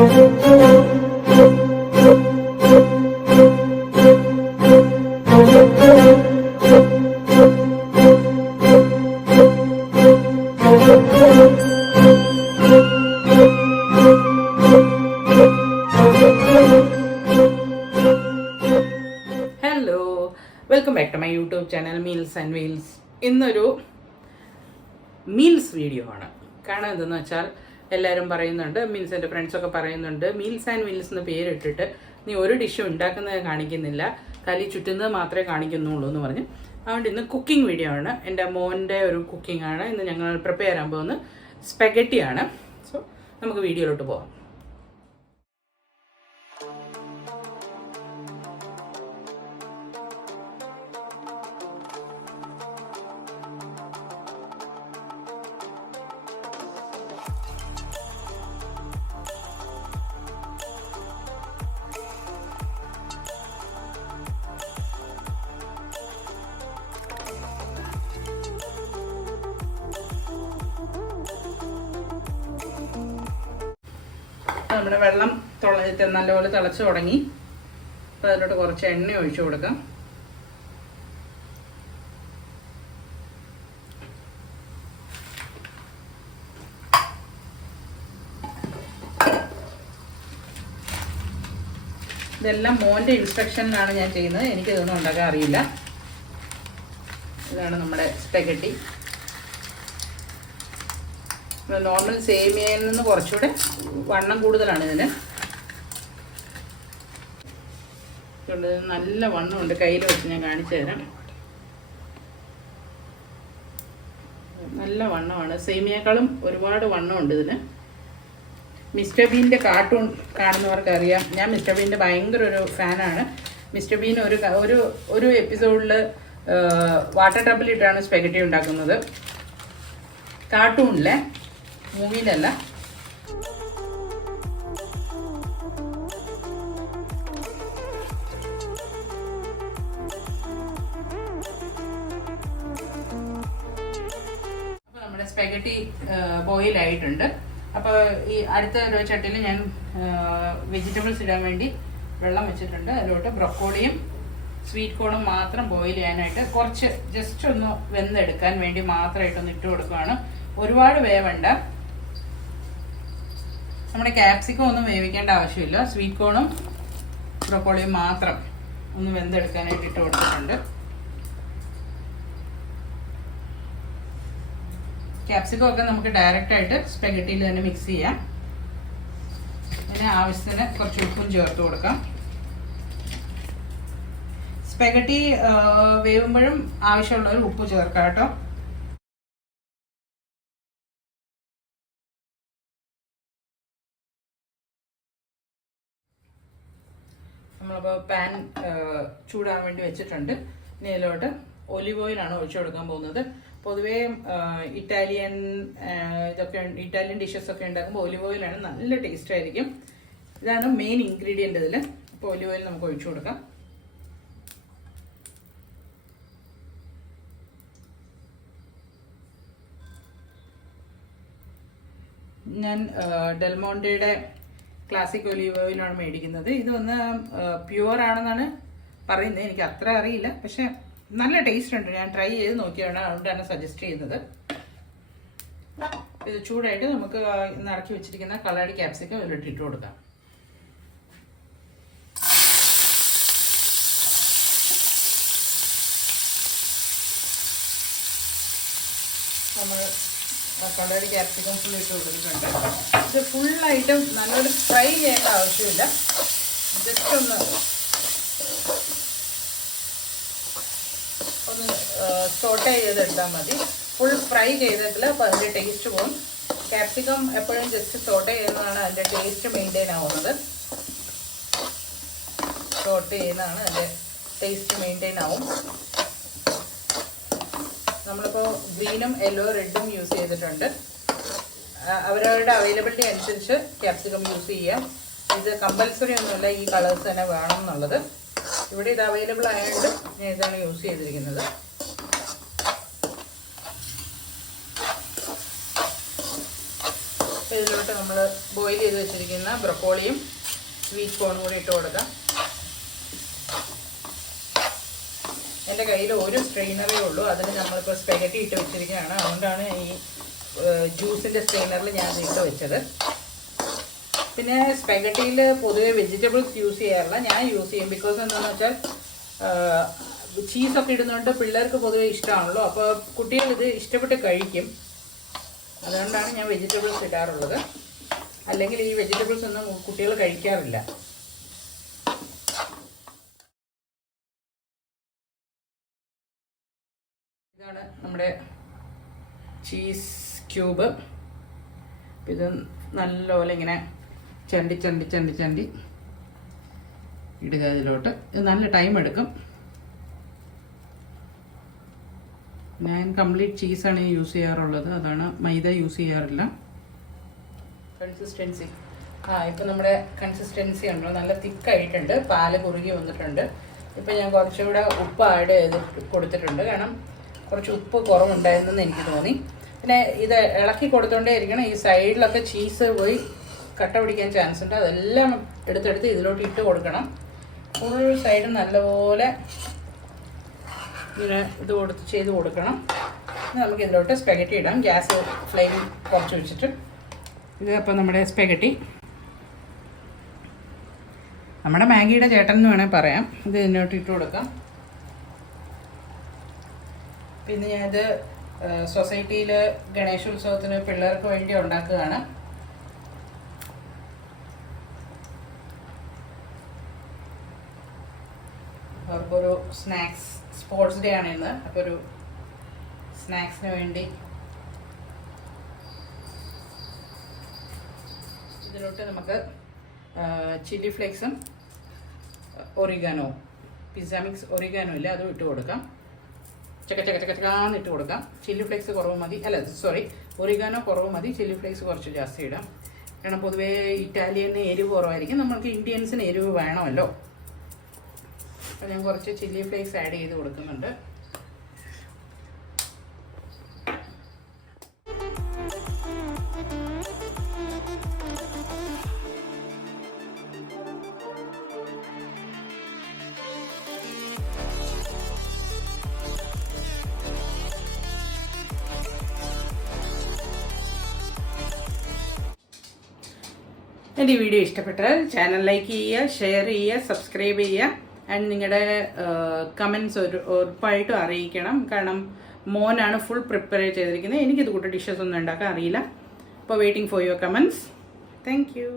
Welcome back to my YouTube channel meals and wheels. ഇന്നൊരു meals video ആണ്. കാരണം എന്തെന്ന് വെച്ചാൽ എല്ലാവരും പറയുന്നുണ്ട്, മീൻസ് എൻ്റെ ഫ്രണ്ട്സൊക്കെ പറയുന്നുണ്ട്, മീൽസ് ആൻഡ് വീൽസ് എന്ന് പേരിട്ടിട്ട് നീ ഒരു ഡിഷും ഉണ്ടാക്കുന്നത് കാണിക്കുന്നില്ല, കലി ചുറ്റുന്നത് മാത്രമേ കാണിക്കുന്നുള്ളൂ എന്ന് പറഞ്ഞ്. അതുകൊണ്ട് ഇന്ന് കുക്കിംഗ് വീഡിയോ ആണ്. എൻ്റെ മോൻ്റെ ഒരു കുക്കിംഗ് ആണ്. ഇന്ന് ഞങ്ങൾ പ്രിപ്പയർ ചെയ്യാൻ പോകുന്നത് സ്പെഗറ്റിയാണ്. സോ നമുക്ക് വീഡിയോയിലോട്ട് പോകാം. നമ്മുടെ വെള്ളം നല്ലപോലെ തിളച്ച് തുടങ്ങി. അപ്പോൾ അതിലോട്ട് കുറച്ച് എണ്ണ ഒഴിച്ചു കൊടുക്കാം. ഇതെല്ലാം മോൻ്റെ ഇൻസ്ട്രക്ഷനിലാണ് ഞാൻ ചെയ്യുന്നത്. എനിക്കിതൊന്നും ഉണ്ടാക്കാൻ അറിയില്ല. ഇതാണ് നമ്മുടെ സ്പെഗറ്റി. നോർമൽ സേമിയയിൽ നിന്ന് കുറച്ചുകൂടെ വണ്ണം കൂടുതലാണ് ഇതിന്. നല്ല വണ്ണമുണ്ട്. കയ്യിൽ വെച്ച് ഞാൻ കാണിച്ചു തരാം. നല്ല വണ്ണമാണ്. സേമിയേക്കാളും ഒരുപാട് വണ്ണമുണ്ട് ഇതിന്. മിസ്റ്റർ ബീൻ്റെ കാർട്ടൂൺ കാണുന്നവർക്ക് അറിയാം, ഞാൻ മിസ്റ്റർ ബീൻ്റെ ഭയങ്കര ഒരു ഫാനാണ്. മിസ്റ്റർ ബീൻ ഒരു എപ്പിസോഡിൽ വാട്ടർ ടബിലിട്ടാണ് സ്പെഗറ്റി ഉണ്ടാക്കുന്നത്. കാർട്ടൂണിലെ, മൂവിയിലല്ല. അപ്പോൾ നമ്മുടെ സ്പെഗറ്റി ബോയിൽ ആയിട്ടുണ്ട്. അപ്പോൾ ഈ അടുത്ത ഒരു ചട്ടിയിൽ ഞാൻ വെജിറ്റബിൾസ് ഇടാൻ വേണ്ടി വെള്ളം വെച്ചിട്ടുണ്ട്. അതിലോട്ട് ബ്രൊക്കോളിയും സ്വീറ്റ് കോണും മാത്രം ബോയിൽ ചെയ്യാനായിട്ട് കുറച്ച് ജസ്റ്റ് ഒന്ന് വെന്തെടുക്കാൻ വേണ്ടി മാത്രമായിട്ടൊന്ന് ഇട്ട് കൊടുക്കുകയാണ്. ഒരുപാട് വേവണ്ട. നമ്മുടെ ക്യാപ്സിക്കം ഒന്നും വേവിക്കേണ്ട ആവശ്യമില്ല. സ്വീറ്റ് കോണും ബ്രൊക്കോളിയും മാത്രം ഒന്ന് വെന്തെടുക്കാനായിട്ട് ഇട്ട് കൊടുത്തിട്ടുണ്ട്. ക്യാപ്സിക്കം ഒക്കെ നമുക്ക് ഡയറക്റ്റ് ആയിട്ട് സ്പെഗറ്റിയിൽ തന്നെ മിക്സ് ചെയ്യാം. അതിന് ആവശ്യത്തിന് കുറച്ച് ഉപ്പും ചേർത്ത് കൊടുക്കാം. സ്പെഗറ്റി വേവുമ്പോഴും ആവശ്യമുള്ളൊരു ഉപ്പ് ചേർക്കാം കേട്ടോ. നമ്മളപ്പോൾ പാൻ ചൂടാൻ വേണ്ടി വെച്ചിട്ടുണ്ട്. ഇനി ഇതിലോട്ട് ഒലിവ് ഓയിലാണ് ഒഴിച്ചു കൊടുക്കാൻ പോകുന്നത്. പൊതുവേ ഇറ്റാലിയൻ ഡിഷസ് ഒക്കെ ഉണ്ടാക്കുമ്പോൾ ഒലിവ് ഓയിലാണ് നല്ല ടേസ്റ്റ് ആയിരിക്കും. ഇതാണ് മെയിൻ ഇൻഗ്രീഡിയൻ്റ് ഇതിൽ. അപ്പോൾ ഒലിവ് ഓയിൽ നമുക്ക് ഒഴിച്ചു കൊടുക്കാം. ഞാൻ ഡെൽമോണ്ടയുടെ ക്ലാസിക് ഒലീവ് ഓയിലാണ് മേടിക്കുന്നത്. ഇത് വന്ന് പ്യുവർ ആണെന്നാണ് പറയുന്നത്. എനിക്ക് അത്ര അറിയില്ല, പക്ഷെ നല്ല ടേസ്റ്റ് ഉണ്ട്. ഞാൻ ട്രൈ ചെയ്ത് നോക്കിയാണ്, അതുകൊണ്ടാണ് സജസ്റ്റ് ചെയ്യുന്നത്. ഇത് ചൂടായിട്ട് നമുക്ക് നിറക്കി വെച്ചിരിക്കുന്ന കളർഡ് ക്യാപ്സിക്കം ഇതിലിട്ട് ഇട്ട് കൊടുക്കാം. നമ്മൾ കളർഡ് ക്യാപ്സിക്കം ഫുൾ ഇട്ട് കൊടുത്തിട്ടുണ്ട്. ഇത് ഫുള്ളായിട്ടും നല്ലൊരു ഫ്രൈ ചെയ്യേണ്ട ആവശ്യമില്ല. ജസ്റ്റ് ഒന്ന് സോട്ടേ ചെയ്തെടുത്താൽ മതി. ഫുൾ ഫ്രൈ ചെയ്തിട്ടില്ല, അപ്പോൾ അതിൻ്റെ ടേസ്റ്റ് പോകും. ക്യാപ്സിക്കം എപ്പോഴും ജസ്റ്റ് സോട്ടേ ചെയ്യുന്നതാണ് അതിൻ്റെ ടേസ്റ്റ് മെയിൻറ്റെയിൻ ആവുന്നത്. സോട്ട് ചെയ്യുന്നതാണ് അതിൻ്റെ ടേസ്റ്റ് മെയിൻറ്റെയിൻ ആവും. നമ്മളിപ്പോൾ ഗ്രീനും യെല്ലോ റെഡും യൂസ് ചെയ്തിട്ടുണ്ട്. അവരവരുടെ അവൈലബിലിറ്റി അനുസരിച്ച് ക്യാപ്സിക്കം യൂസ് ചെയ്യാം. ഇത് കമ്പൽസറി ഒന്നുമില്ല ഈ കളേഴ്സ് തന്നെ വേണം എന്നുള്ളത്. ഇവിടെ ഇത് അവൈലബിൾ ആയതുകൊണ്ട് ഞാൻ ഇതാണ് യൂസ് ചെയ്തിരിക്കുന്നത്. ഇതിലോട്ട് നമ്മൾ ബോയിൽ ചെയ്ത് വെച്ചിരിക്കുന്ന ബ്രൊക്കോളിയും സ്വീറ്റ് കോണും കൂടി ഇട്ട് കൊടുക്കാം. എൻ്റെ കയ്യിൽ ഒരു സ്ട്രെയിനറേ ഉള്ളൂ, അതിന് നമ്മളിപ്പോൾ സ്പെഗറ്റി ഇട്ട് വെച്ചിരിക്കുകയാണ്. അതുകൊണ്ടാണ് ഈ ജ്യൂസിൻ്റെ സ്ട്രെയിനറിൽ ഞാൻ ഇട്ട് വെച്ചത്. പിന്നെ സ്പെഗറ്റിയിൽ പൊതുവെ വെജിറ്റബിൾസ് യൂസ് ചെയ്യാറില്ല, ഞാൻ യൂസ് ചെയ്യും. ബിക്കോസ് എന്താണെന്ന് വെച്ചാൽ ചീസൊക്കെ ഇടുന്നതുകൊണ്ട് പിള്ളേർക്ക് പൊതുവെ ഇഷ്ടമാണല്ലോ, അപ്പോൾ കുട്ടികൾ ഇത് ഇഷ്ടപ്പെട്ട് കഴിക്കും. അതുകൊണ്ടാണ് ഞാൻ വെജിറ്റബിൾസ് ഇടാറുള്ളത്. അല്ലെങ്കിൽ ഈ വെജിറ്റബിൾസ് ഒന്നും കുട്ടികൾ കഴിക്കാറില്ല. ഇതാണ് നമ്മുടെ ചീസ് ക്യൂബ്. ഇത് നല്ലപോലെ ഇങ്ങനെ ചണ്ടി ചണ്ടി ചണ്ടി ചണ്ടി ഇടുക ഇതിലോട്ട്. ഇത് നല്ല ടൈം എടുക്കും. ഞാൻ കംപ്ലീറ്റ് ചീസാണ് യൂസ് ചെയ്യാറുള്ളത്, അതാണ് മൈദ യൂസ് ചെയ്യാറില്ല. കൺസിസ്റ്റൻസി ഇപ്പം നമ്മുടെ കൺസിസ്റ്റൻസി ഉണ്ടോ, നല്ല തിക്കായിട്ടുണ്ട്, പാല് കുറുകി വന്നിട്ടുണ്ട്. ഇപ്പം ഞാൻ കുറച്ചുകൂടെ ഉപ്പ് ആഡ് ചെയ്ത് കൊടുത്തിട്ടുണ്ട്, കാരണം കുറച്ച് ഉപ്പ് കുറവുണ്ടായിരുന്നെന്ന് എനിക്ക് തോന്നി. പിന്നെ ഇത് ഇളക്കി കൊടുത്തോണ്ടേ ഇരിക്കണം. ഈ സൈഡിലൊക്കെ ചീസ് പോയി കട്ട പിടിക്കാൻ ചാൻസ് ഉണ്ട്, അതെല്ലാം എടുത്തെടുത്ത് ഇതിലോട്ട് ഇട്ട് കൊടുക്കണം. ഫുൾ സൈഡ് നല്ലപോലെ ഇങ്ങനെ ഇത് ചെയ്ത് കൊടുക്കണം. നമുക്ക് ഇതിലോട്ട് സ്പെഗറ്റി ഇടാം. ഗ്യാസ് ഫ്ലെയിം കുറച്ച് വെച്ചിട്ട്. ഇത് അപ്പോൾ നമ്മുടെ സ്പെഗറ്റി, നമ്മുടെ മാഗിയുടെ ചേട്ടൻ എന്ന് വേണമെങ്കിൽ പറയാം. ഇത് ഇതിനോട്ട് ഇട്ട് കൊടുക്കാം. പിന്നെ ഞാനിത് സൊസൈറ്റിയിൽ ഗണേശോത്സവത്തിന് പിള്ളേർക്ക് വേണ്ടി ഉണ്ടാക്കുകയാണ്. അവർക്കൊരു സ്നാക്സ്, സ്പോർട്സ് ഡേ ആണ് ഇന്ന്, അപ്പോൾ ഒരു സ്നാക്സിന് വേണ്ടി ഇതിലോട്ട് നമുക്ക് ചില്ലി ഫ്ലേക്സും ഒറിഗാനോ, പിസ്സ മിക്സ് ഒറിഗാനോ ഇല്ല, അതും ഇട്ട് കൊടുക്കാം. ചക്ക ചക്ക ചക്ക ചക്കാന്ന് ഇട്ട് കൊടുക്കാം. ചില്ലി ഫ്ലേക്സ് കുറവ് മതി, അല്ല സോറി, ഒറിഗാനോ കുറവ് മതി, ചില്ലി ഫ്ലേക്സ് കുറച്ച് ജാസ്തി ഇടാം. കാരണം പൊതുവേ ഇറ്റാലിയന് എരിവ് കുറവായിരിക്കും, നമ്മൾക്ക് ഇന്ത്യൻസിന് എരിവ് വേണമല്ലോ. അപ്പോൾ ഞാൻ കുറച്ച് ചില്ലി ഫ്ലേക്സ് ആഡ് ചെയ്ത് കൊടുക്കുന്നുണ്ട്. എൻ്റെ ഈ വീഡിയോ ഇഷ്ടപ്പെട്ടാൽ ചാനൽ ലൈക്ക് ചെയ്യുക, ഷെയർ ചെയ്യുക, സബ്സ്ക്രൈബ് ചെയ്യുക. ആൻഡ് നിങ്ങളുടെ കമൻസ് ഉറപ്പായിട്ടും അറിയിക്കണം. കാരണം മോനാണ് ഫുൾ പ്രിപ്പയർ ചെയ്തിരിക്കുന്നത്, എനിക്കിത് കൂട്ട ഡിഷസ് ഒന്നും ഉണ്ടാക്കാൻ അറിയില്ല. അപ്പോൾ waiting for your comments. Thank you.